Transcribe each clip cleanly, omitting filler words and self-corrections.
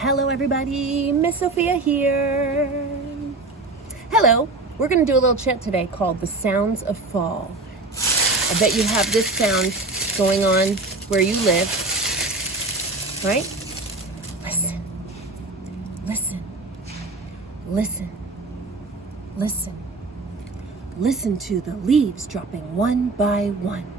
Hello everybody, Miss Sophia here. Hello, we're going to do a little chant today called the sounds of fall. I bet you have this sound going on where you live, right? Listen, listen, listen, listen. Listen to the leaves dropping one by one.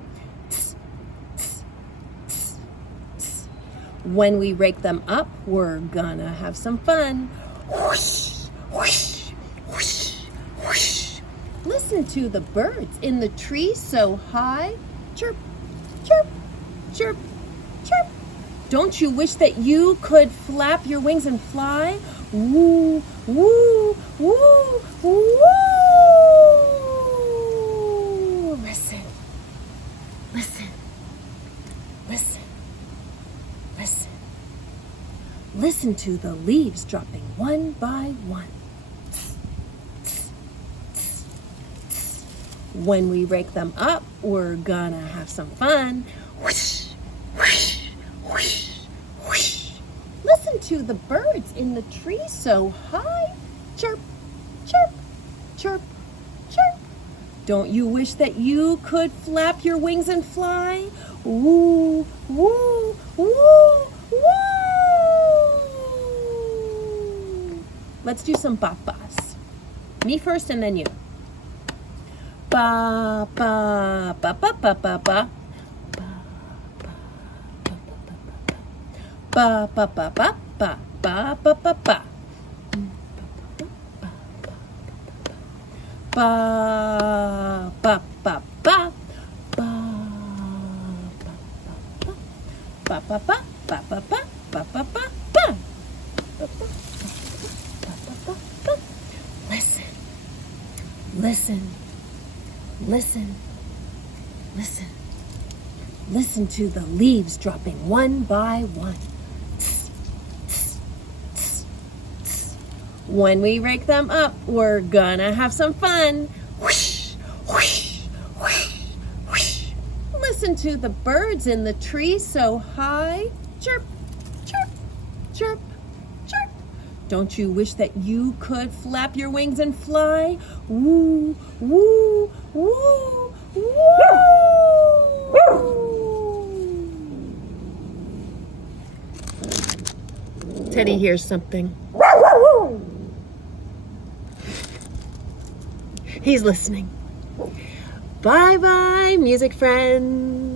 When we rake them up, we're gonna have some fun. Whoosh, whoosh, whoosh, whoosh. Listen to the birds in the trees so high. Chirp, chirp, chirp, chirp. Don't you wish that you could flap your wings and fly? Woo, woo, woo, woo. Listen, listen, listen. Listen. Listen to the leaves dropping one by one. When we rake them up, we're gonna have some fun. Whoosh, whoosh, whoosh, whoosh. Listen to the birds in the trees so high. Chirp, chirp, chirp, chirp. Don't you wish that you could flap your wings and fly? Woo, woo, woo, woo! Let's do some ba-bas. Me first and then you. Ba, ba, ba, ba, ba, ba, ba. Ba, ba, ba, ba, ba, ba, ba, ba, ba. Ba, ba, ba, ba. Ba ba ba ba ba ba ba ba ba ba. Listen, listen, listen, listen. Listen to the leaves dropping one by one. When we rake them up, we're gonna have some fun. Whoosh, whoosh, whoosh. Listen to the birds in the trees so high. Chirp, chirp, chirp, chirp. Don't you wish that you could flap your wings and fly? Woo, woo, woo, woo. Teddy hears something. He's listening. Bye-bye, music friends.